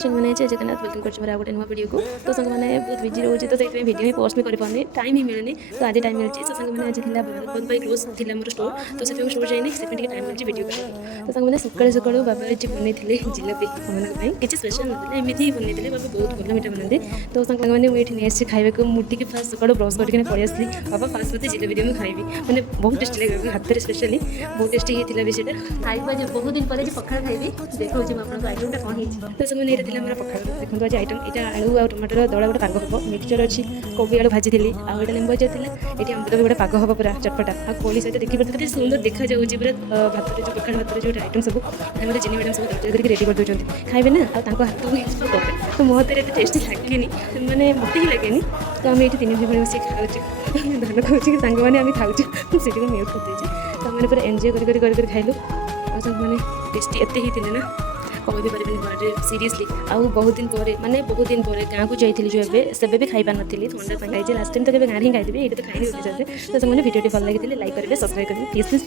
मैंने जगन्नाथ वेलकम कर मेरा गोटे नुआ वीडियो को तो संग मैंने बहुत बिजी रोचे तो से वीडियो ही पोस्ट भी कर टाइम ही मिलनी तो आज टाइम मिली तो संग मैंने आज बाबा क्लोज थी मोर स्टोर तो से स्टोर जाइए से टाइम मिली वीडियो कर तो संग मैंने सकाल सकाल बाबा आज बनई जिलेबी मैं किसी स्पेशल ना एमती ही बनई बाबा बहुत भल मीठा बनाते तो संग मैंने मुझे नहीं आसी खाइबा मुझे फास्ट सकाल ब्रश करके पलि आसली बाबा फास्ट मत जिलेबी दिए खाइबी मैंने बहुत टेस्टी लगे हाथ में स्पेशली बहुत टेस्टी होता भी सीटा खाइबा बहुत दिन पर पखाड़ खाइबी देखा आपको आइटमटा कौन हो तो सब नहीं मोर पखाड़ देखो आज आइटम यहाँ आलू आ टमाटर दड़ा गोटे पाग हम मिक्सचर अच्छी कोबी आलू भाजी थी आउ ये लेंबू अचार ये अमृत भी गोटे पाग हम पूरा चटपटा आ कोली सहित देखिए केते सुंदर देखा जाऊँगी पूरा भात जो पखाड़ भात जो आइटम सब गोटे जिनी मैडम सब तरकारी करके रेडी कर दूसरी खाइबे ना हाथ को तो मो हाथ में टेस्टी लगे मैंने मत ही लगे तो आम ये तीन भाई भाई बस खाऊ धन खाऊँ कि सांग मैंने आम खाऊँ से म्यूट करदे तो मैंने पूरा एंजय कर खाइलु और सब मैंने टेस्टी एत ही थे ना कही पारे बर्थडे सीरीयसली आउ बहुत दिन पर माने बहुत दिन पर गाँव को जाइए जो एवं से भी खाई पानी थंडा खाई लास्ट टाइम तो गाँव ही खाई ये तो खाई तो मैंने भिडियो भल लगी लाइक करेंगे सब्सक्राइब करेंगे प्लीज प्लीज।